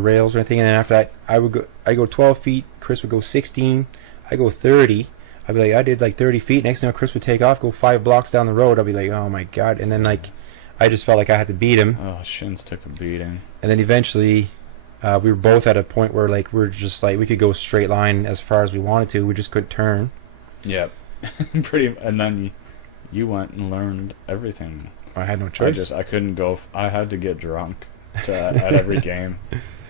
rails or anything, and then after that I go 12 feet, Chris would go 16, I go 30. I'd be like, I did like 30 feet. Next thing Chris would take off, go 5 blocks down the road. I'd be like, oh my god. And then like I just felt like I had to beat him. Oh, shins took a beating. And then eventually we were both at a point where like we're just like we could go straight line as far as we wanted to. We just couldn't turn. Yep. And then you went and learned everything. I had no choice. I couldn't go. I had to get drunk at every game.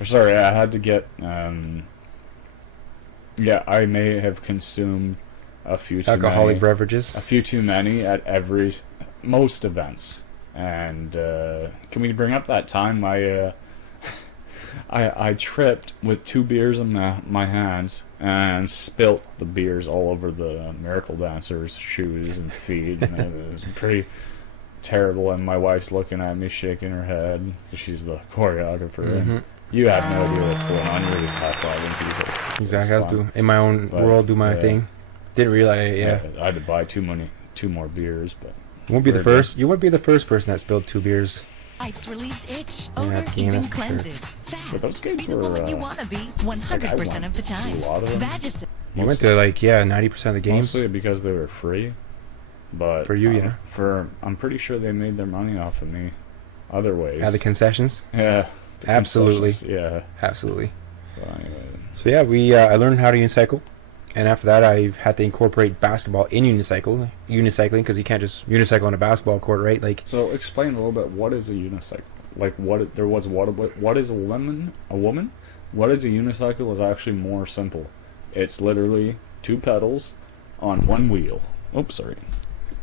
Sorry, I had to get. Yeah, I may have consumed a few alcoholic beverages, a few too many at most events. And can we bring up that time I tripped with 2 beers in my hands and spilt the beers all over the Miracle Dancer's shoes and feet, and it was pretty terrible. And my wife's looking at me, shaking her head, because she's the choreographer. And you have no idea what's going on. You're just high-fiving people. Exactly, I was doing in my own world, do my thing. Didn't realize, I had to buy 2 more beers, but you won't be the first. You won't be the first person that spilled 2 beers. Pipes relieves itch, odor, even cleanses. But those games were you want to be 100% of the time. A lot of them. Vagisil. You went to like 90% of the games. Mostly because they were free. But for you, yeah. I'm pretty sure they made their money off of me other ways. At the concessions? Yeah. Absolutely. Yeah. Absolutely. So anyway. So yeah, I learned how to unicycle, and after that I had to incorporate basketball in unicycling because you can't just unicycle on a basketball court, right? Like. So explain a little bit, what is a unicycle? Like what is a woman? What is a unicycle is actually more simple. It's literally 2 pedals on 1 wheel. Oops, sorry.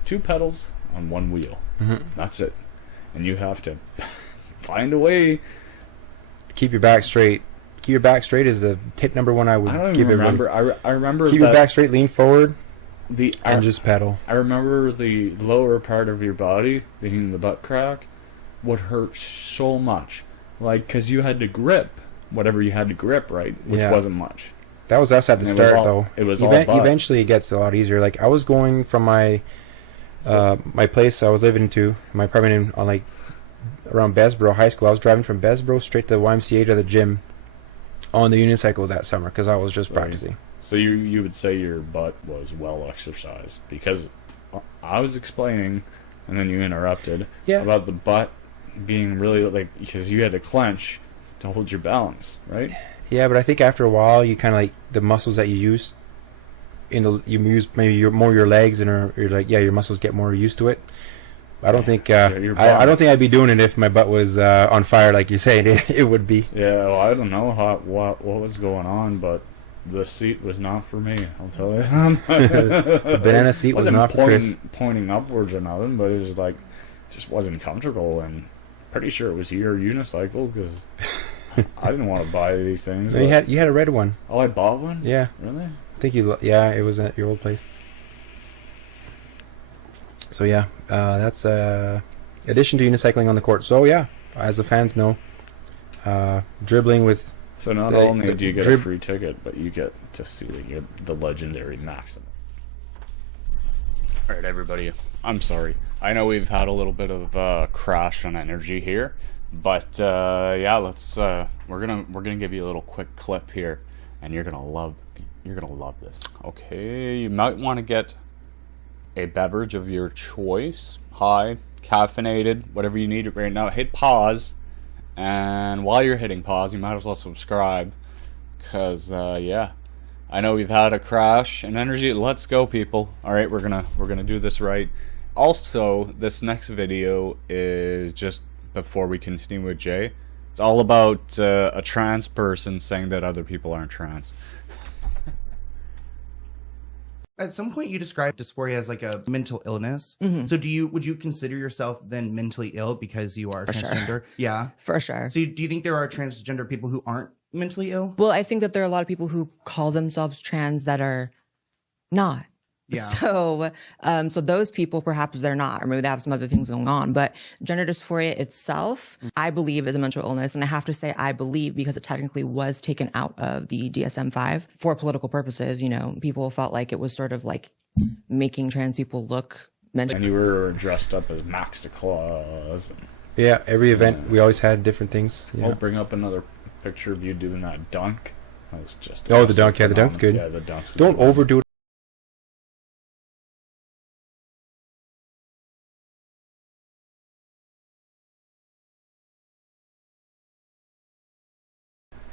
2 pedals on 1 wheel. That's it. And you have to find a way. Keep your back straight. Keep your back straight is the tip number 1 I would give everybody. I remember. Keep your back straight, lean forward, and just pedal. I remember the lower part of your body, being the butt crack, would hurt so much. Like, because you had to grip whatever you had to grip, right? Which wasn't much. That was us at the start, though. It was all butt. Eventually it gets a lot easier. Like, I was going from my place I was living to, my apartment on like around Besborough High School. I was driving from Besborough straight to the YMCA to the gym on the unicycle that summer because I was just practicing. So you would say your butt was well exercised, because I was explaining and then you interrupted about the butt being really, like, because you had to clench to hold your balance, right? Yeah, but I think after a while you kind of like the muscles that you use you use maybe more your legs, and you're like your muscles get more used to it. I don't think I don't think I'd be doing it if my butt was on fire like you said it would be. Yeah, well, I don't know what was going on, but the seat was not for me, I'll tell you. The banana seat was not for Chris. Pointing upwards or nothing, but it was like just wasn't comfortable, and pretty sure it was your unicycle because I didn't want to buy these things. No, you had a red one. Oh, I bought one? Yeah. Really? I think it was at your old place. So yeah, that's addition to unicycling on the court. So yeah, as the fans know, dribbling with. So not only do you get a free ticket, but you get to see the legendary Maximus. All right, everybody. I'm sorry. I know we've had a little bit of a crash on energy here, but yeah, let's. We're gonna give you a little quick clip here, and you're gonna love this. Okay, you might want to get a beverage of your choice, high, caffeinated, whatever you need right now. Hit pause, and while you're hitting pause, you might as well subscribe, because yeah, I know we've had a crash in energy. Let's go, people. All right, we're gonna do this right. Also, this next video is just before we continue with Jay. It's all about a trans person saying that other people aren't trans. At some point you described dysphoria as like a mental illness. So would you consider yourself then mentally ill because you are transgender? Sure. Yeah. For sure. So do you think there are transgender people who aren't mentally ill? Well, I think that there are a lot of people who call themselves trans that are not. Yeah. So, so those people, perhaps they're not, or maybe they have some other things going on. But gender dysphoria itself, I believe, is a mental illness. And I have to say I believe because it technically was taken out of the DSM-5 for political purposes. You know, people felt like it was sort of like making trans people look mental. And you were dressed up as Max the Claus. Yeah, every event we always had different things. Yeah. I'll bring up another picture of you doing that dunk. That was just the dunk. Yeah, the dunk's good. Yeah, the dunk's Don't good. overdo it.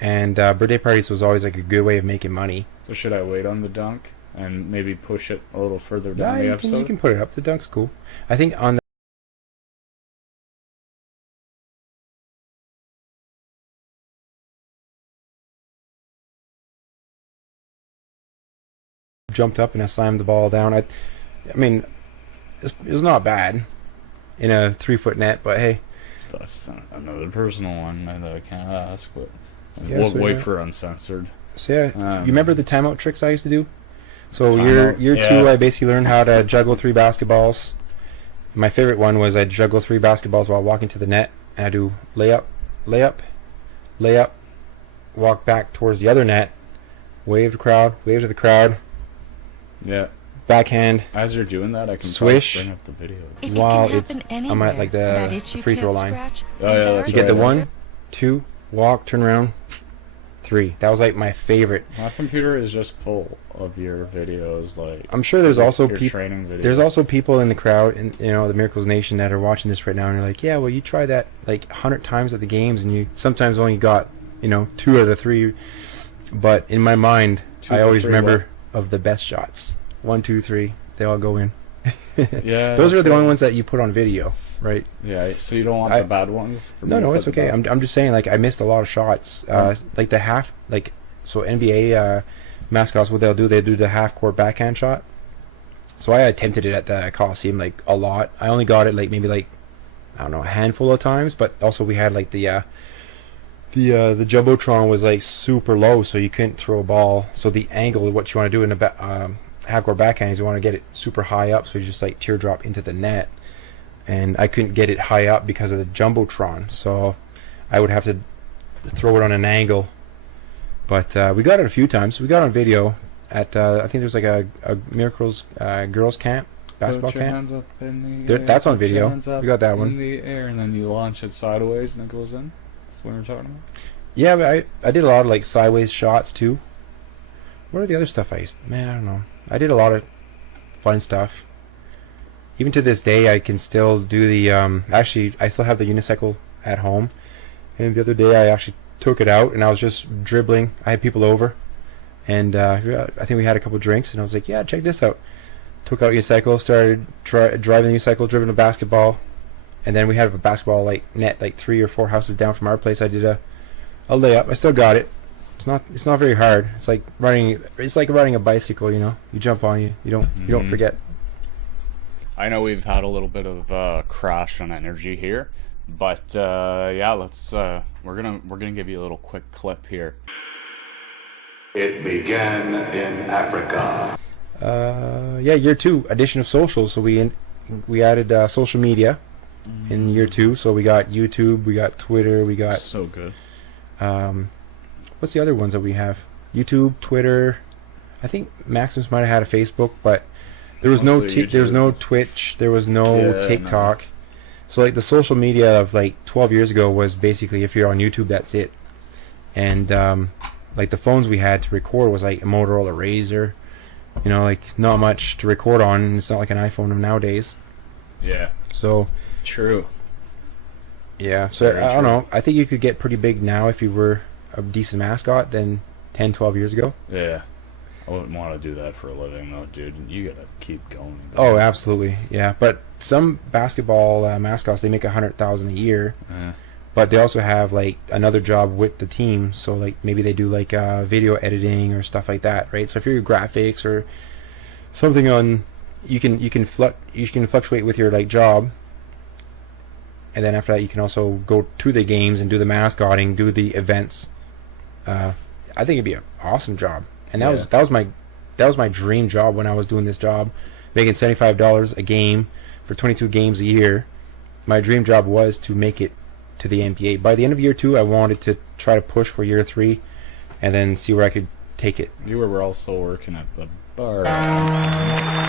And birthday parties was always like a good way of making money. So should I wait on the dunk and maybe push it a little further down the episode? You can put it up. The dunk's cool. I think on the jumped up and I slammed the ball down. I mean, it was not bad in a 3-foot net, but hey. That's another personal one that I can't ask, but Yeah, we'll so wait yeah. for uncensored. So yeah, you remember the timeout tricks I used to do? So Timeout, year yeah. 2, I basically learned how to juggle 3 basketballs. My favorite one was I juggle 3 basketballs while walking to the net, and I do layup, layup, layup, walk back towards the other net, wave to the crowd, Yeah. backhand, As you're doing that, I can Swish. bring up the video. If while it can it's happen I'm at like anywhere, that the itch you free throw can't line. scratch, Oh, yeah, that's You get the right. 1, 2, walk, turn around, 3. That was like my favorite. My computer is just full of your videos. Like I'm sure there's also your people. training videos. There's also people in the crowd, in the Miracles Nation, that are watching this right now, and you're like, yeah, well, you try that like 100 times at the games, and you sometimes only got 2 of the 3. But in my mind, 2 I to always 3 remember of the best shots. 1, 2, 3, they all go in. Yeah, Those are that's the only right. ones that you put on video, right? Yeah, so you don't want the bad ones? For me to No, put it's the okay. bad- I'm just saying, like, I missed a lot of shots. Like the half, like, so NBA mascots, what they do the half court backhand shot. So I attempted it at the Coliseum like a lot. I only got it like maybe like, I don't know, a handful of times. But also we had like the jumbotron was like super low, so you couldn't throw a ball. So the angle of what you want to do in a half court backhand is you want to get it super high up, so you just like teardrop into the net. And I couldn't get it high up because of the jumbotron, so I would have to throw it on an angle. But we got it a few times. We got it on video at I think there's like a Miracles girls camp, basketball Put your camp. hands up in the There- air, that's on put your video. hands up We got that in one. the air, and then you launch it sideways, and it goes in. That's what we're talking about. Yeah, but I did a lot of like sideways shots too. What are the other stuff I used? Man, I don't know. I did a lot of fun stuff. Even to this day, I can still do the. Actually, I still have the unicycle at home. And the other day, I actually took it out and I was just dribbling. I had people over, and I think we had a couple drinks, and I was like, "Yeah, check this out." Took out unicycle, started driving the unicycle, dribbling a basketball, and then we had a basketball like net like 3 or 4 houses down from our place. I did a layup. I still got it. It's not very hard. It's like riding a bicycle. You jump on, you don't forget. I know we've had a little bit of crash on energy here, but yeah, let's we're gonna give you a little quick clip here. It began in Africa. Yeah, year 2 addition of social. So we added social media in year 2. So we got YouTube, we got Twitter, we got So good. what's the other ones that we have? YouTube, Twitter. I think Maximus might have had a Facebook, but there was no Mostly there was YouTube. no Twitch, there was no Yeah, TikTok. So like the social media of like 12 years ago was basically if you're on YouTube, that's it. And like the phones we had to record was like a Motorola Razr. Like not much to record on. It's not like an iPhone of nowadays. Yeah. So True. yeah. So Very I don't true. know. I think you could get pretty big now if you were a decent mascot than 10, 12 years ago. Yeah. I wouldn't want to do that for a living though, dude. You gotta keep going. Oh, absolutely. Yeah. But some basketball mascots, they make $100,000 a year. Yeah. But they also have like another job with the team, so like maybe they do like video editing or stuff like that, right? So if you're graphics or something on, you can fluctuate with your like job, and then after that you can also go to the games and do the mascotting, do the events. I think it'd be an awesome job, and that was my dream job when I was doing this job, making $75 a game for 22 games a year. My dream job was to make it to the NBA. By the end of year 2, I wanted to try to push for year 3 and then see where I could take it. You were also working at the bar. I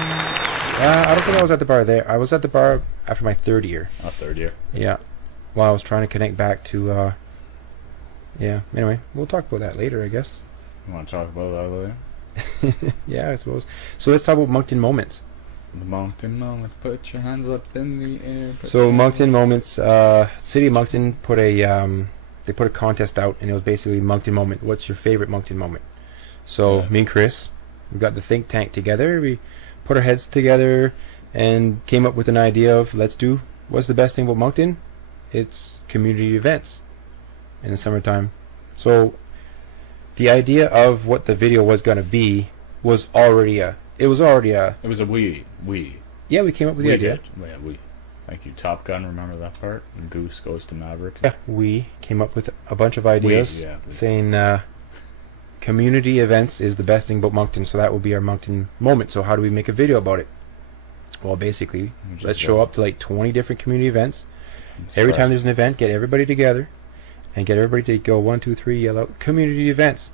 don't think I was at the bar there. I was at the bar after my 3rd year. Third year. Yeah. While I was trying to connect back to Yeah. Anyway, we'll talk about that later, I guess. You want to talk about that later? Yeah, I suppose. So let's talk about Moncton moments. The Moncton moments. Put your hands up in the air. So Moncton moments. City of Moncton put a they put a contest out, and it was basically Moncton moment. What's your favorite Moncton moment? So me and Chris, we got the think tank together. We put our heads together and came up with an idea of what's the best thing about Moncton? It's community events in the summertime. So the idea of what the video was going to be was already a It was a we. Yeah, we came up with the idea. Yeah, we. Thank you. Top Gun, remember that part? And Goose goes to Maverick. Yeah, we came up with a bunch of ideas we. saying community events is the best thing about Moncton, so that will be our Moncton moment. So how do we make a video about it? Well, basically, let's show up to like 20 different community events. Every time there's an event, get everybody together and get everybody to go 1, 2, 3, yell out community events.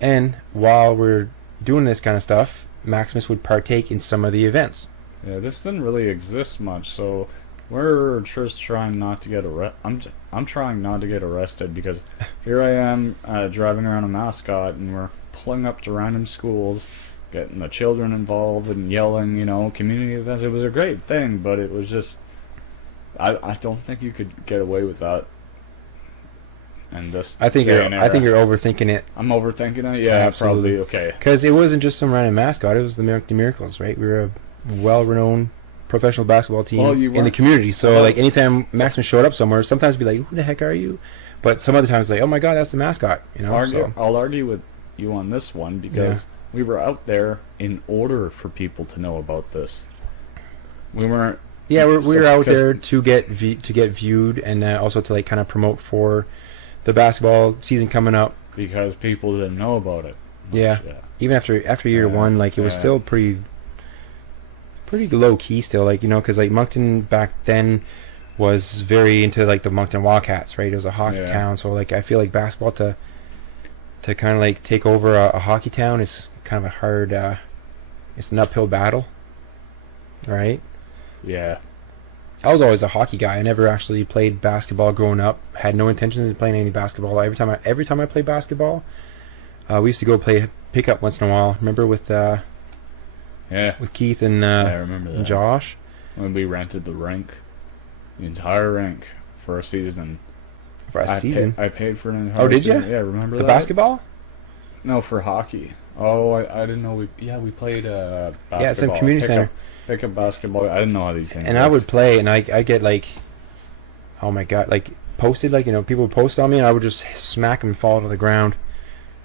And while we're doing this kind of stuff, Maximus would partake in some of the events. Yeah, this didn't really exist much, so we're just trying not to get arrested. I'm trying not to get arrested because here I am driving around a mascot, and we're pulling up to random schools, getting the children involved and yelling, community events. It was a great thing, but it was just I don't think you could get away with that. And this, I think you're overthinking it. I'm overthinking it. Yeah, absolutely. Probably okay. Because it wasn't just some random mascot; it was the Miracles, right? We were a well-renowned professional basketball team in the community. So, like, anytime Maximus showed up somewhere, sometimes be like, "Who the heck are you?" But some other times, like, "Oh my God, that's the mascot!" I'll argue with you on this one because we were out there in order for people to know about this. We weren't. Yeah, we were out there to get viewed, and also to like kind of promote for the basketball season coming up, because people didn't know about it. Yeah. Even after year one, like it was still pretty low key still, like because like Moncton back then was very into like the Moncton Wildcats, right? It was a hockey town, so like I feel like basketball to kind of like take over a hockey town is kind of a hard it's an uphill battle, right? Yeah. I was always a hockey guy. I never actually played basketball growing up. Had no intentions of playing any basketball. Every time I played basketball, we used to go play pickup once in a while. Remember with Keith and I remember that. And Josh when we rented the entire rink for a season. I paid for an entire. Oh, did season. you? Yeah, remember the that? Basketball? No, for hockey. Oh, I didn't know we played basketball. Yeah, it's in community center. Pick up basketball. I didn't know how these things. And I would play, and I get like, oh my God, like posted, like people would post on me, and I would just smack them and fall to the ground.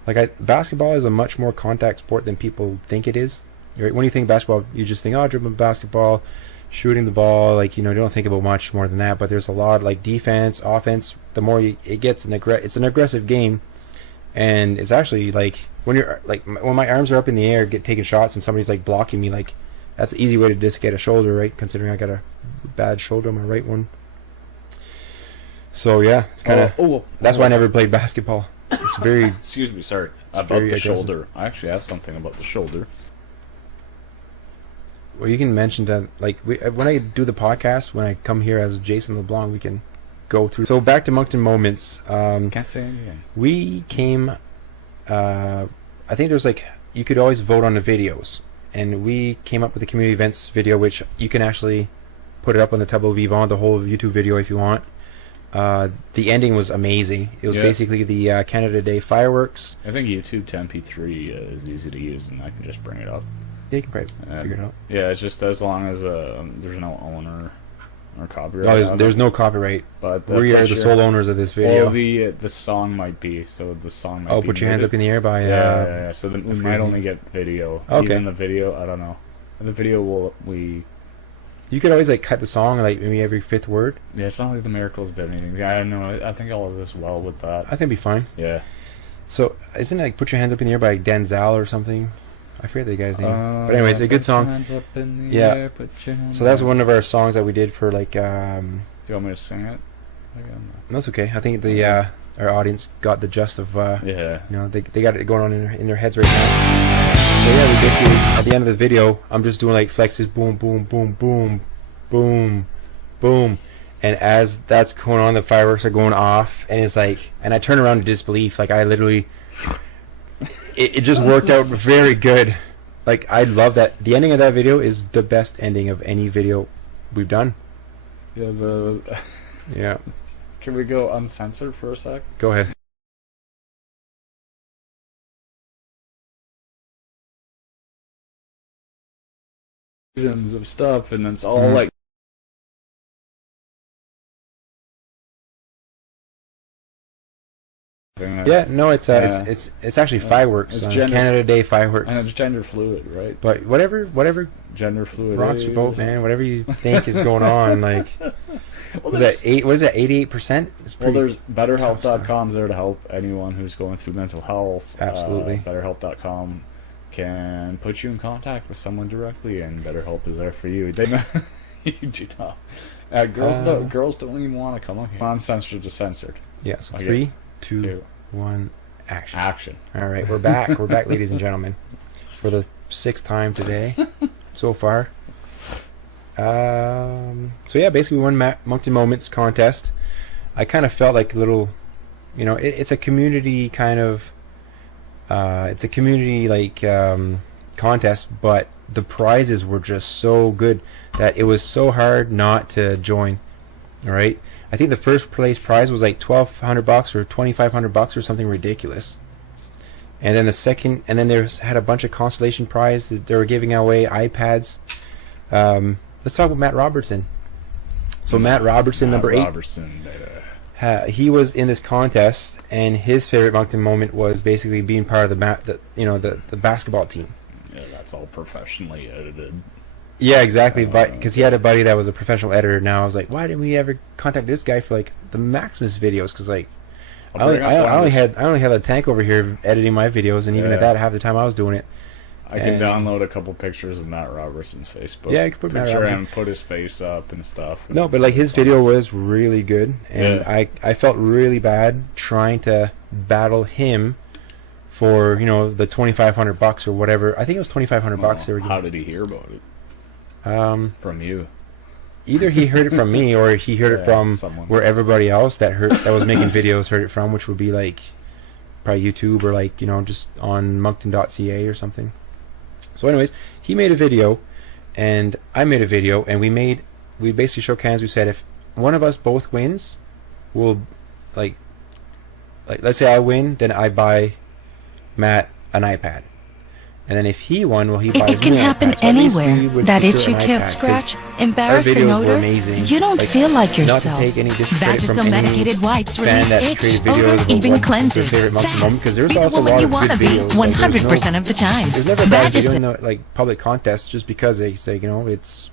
Like basketball is a much more contact sport than people think it is. Right? When you think basketball, you just think, oh, dribbling basketball, shooting the ball. Like you don't think about much more than that. But there's a lot like defense, offense. The more it gets, it's an aggressive game, and it's actually like when my arms are up in the air, taking shots, and somebody's like blocking me, like. That's an easy way to just get a shoulder, right? Considering I got a bad shoulder on my right one. So yeah, it's kind of. That's why I never played basketball. It's very. Excuse me, sorry. About the shoulder. I actually have something about the shoulder. Well, you can mention that, like, when I do the podcast, when I come here as Jason LeBlanc, we can go through. So back to Moncton moments. Can't say anything. We came. I think there's like you could always vote on the videos. And we came up with the community events video, which you can actually put it up on the Tableau Vivant, the whole YouTube video if you want. The ending was amazing. It was basically the Canada Day fireworks. I think YouTube to MP3 is easy to use, and I can just bring it up. Yeah, you can probably figure it out. Yeah, it's just as long as there's no owner or copyright. Oh, there's no copyright. But we are the sole owners of this video. Well, the song might be, so the song might be. Oh, put your hands up in the air by. Yeah. So we might only get video. Okay. Even the video, I don't know. The video You could always like cut the song like maybe every fifth word. Yeah, it's not like the Miracles did anything. I don't know. I think I'll do this well with that. I think it'd be fine. Yeah. So isn't it like "Put Your Hands Up in the Air" by Denzel or something? I forget the guy's name. But anyways, a good song. Hands up in the air, put your hands so that's one of our songs that we did for like. Do you want me to sing it? That's okay. I think our audience got the gist of. They got it going on in their heads right now. So yeah, we basically at the end of the video, I'm just doing like flexes, boom, boom, boom, boom, boom, boom, And as that's going on, the fireworks are going off, and it's like, and I turn around in disbelief. Like, I literally, it just worked out very good. Like, I love that. The ending of that video is the best ending of any video we've done. Yeah, Yeah. Can we go uncensored for a sec? Go ahead. Of stuff, and it's all like. Yeah, no, it's actually fireworks. It's Canada Day fireworks. And it's gender fluid, right? But whatever Gender fluid rocks your boat, man. Whatever you think is going on, like, was that 88%? Well, there's BetterHelp.com's there to help anyone who's going through mental health. Absolutely. BetterHelp.com can put you in contact with someone directly, and BetterHelp is there for you. They know you do not. Girls don't even want to come on here. Uncensored to censored. Yeah. So Okay. 3, 2, 1, action. Action. All right, we're back. We're back, ladies and gentlemen, for the 6th time today so far. So yeah, basically we won Moncton Moments contest. I kind of felt like a little, you know, it's a community kind of, it's a community like contest, but the prizes were just so good that it was so hard not to join. All right, I think the first place prize was like $1,200 or $2,500 or something ridiculous. And then the second, and then there's had a bunch of consolation prizes. They were giving away iPads. Let's talk about Matt Robertson. So Matt Robertson, number 8. He was in this contest, and his favorite Moncton moment was basically being part of the basketball team. Yeah, that's all professionally edited. Yeah, exactly. Because he had a buddy that was a professional editor. Now I was like, why didn't we ever contact this guy for like the Maximus videos? Because like, I only had a tank over here editing my videos, and even at that, half the time I was doing it. I can download a couple pictures of Matt Robertson's Facebook. Yeah, you can put Matt Robertson and put his face up and stuff. No, but like his video was really good, and I felt really bad trying to battle him for, you know, the $2,500 or whatever. I think it was $2,500. How did he hear about it? From you. Either he heard it from me, or he heard it from someone. where everybody else that was making videos heard it from, which would be like probably YouTube or like, you know, just on moncton.ca or something. So anyways, he made a video and I made a video, and we basically shook hands. We said if one of us both wins, we'll like let's say I win, then I buy Matt an iPad. And then if he won, well, he buys me an iPad. It can happen So anywhere. That itch you can't scratch, embarrassing odor, you don't feel like yourself. Not to take any discredit from Vagisil any medicated wipes fan release that itch, created odor, videos even about cleanses. what's their favorite Moncton moment, because there's Be the also a woman lot you of want good to be videos. Like, 100% of the time. There's never a bad video Vagisil. in the like public contest just because they say, you know, it's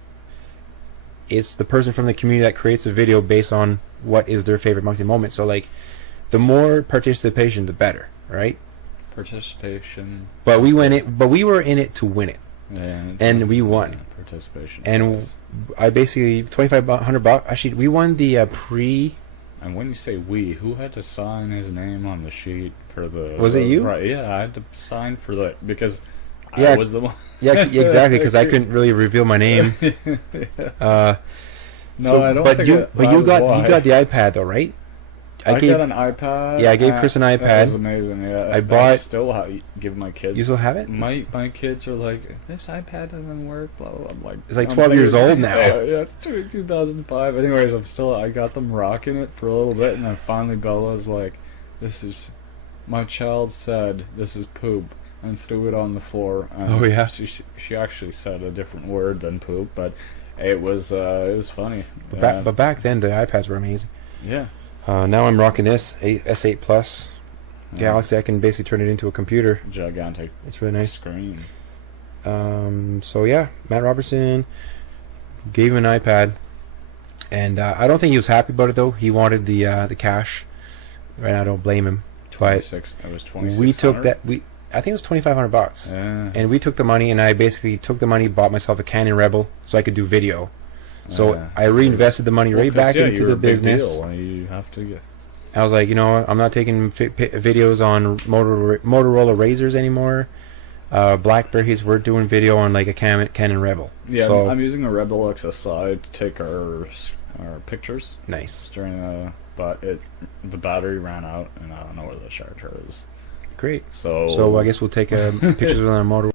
the person from the community that creates a video based on what is their favorite Moncton moment. So like, the more participation, the better, right? Participation. But we were in it to win it. Yeah, and we won. Participation. And I basically $2,500. Actually, we won the pre. And when you say we, who had to sign his name on the sheet for the? Was it you? Right. Yeah, I had to sign for that because Yeah, I was the one. Yeah, exactly. Because I couldn't really reveal my name. No, I don't. But you got the iPad though, right? I got an iPad. Yeah, I gave Chris an iPad. That was amazing. Yeah, I bought. Still give my kids. You still have it? My kids are like, this iPad doesn't work. Blah blah. I'm like, it's like 12 years old now. Yeah, it's 2005. Anyways, I got them rocking it for a little bit, and then finally Bella's like, this is, my child said this is poop, and threw it on the floor. And oh yeah. She actually said a different word than poop, but it was funny. But back then the iPads were amazing. Yeah. Now I'm rocking this S8 Plus Galaxy. I can basically turn it into a computer. Gigantic. It's really nice. Screen. So yeah, Matt Robertson gave him an iPad, and I don't think he was happy about it though. He wanted the cash. Right now, I don't blame him. 26. It was 26. We took that. I think it was $2,500. Yeah. And we took the money, and I basically took the money, bought myself a Canon Rebel so I could do video. So I reinvested the money right back into the business. You have to get. I was like, you know, I'm not taking videos on Motorola Razrs anymore. Blackberries, we're doing video on like a Canon Rebel. Yeah, so, I'm using a Rebel XSI to take our our pictures. Nice. During but the battery ran out, and I don't know where the charger is. Great. So I guess we'll take pictures on our motor.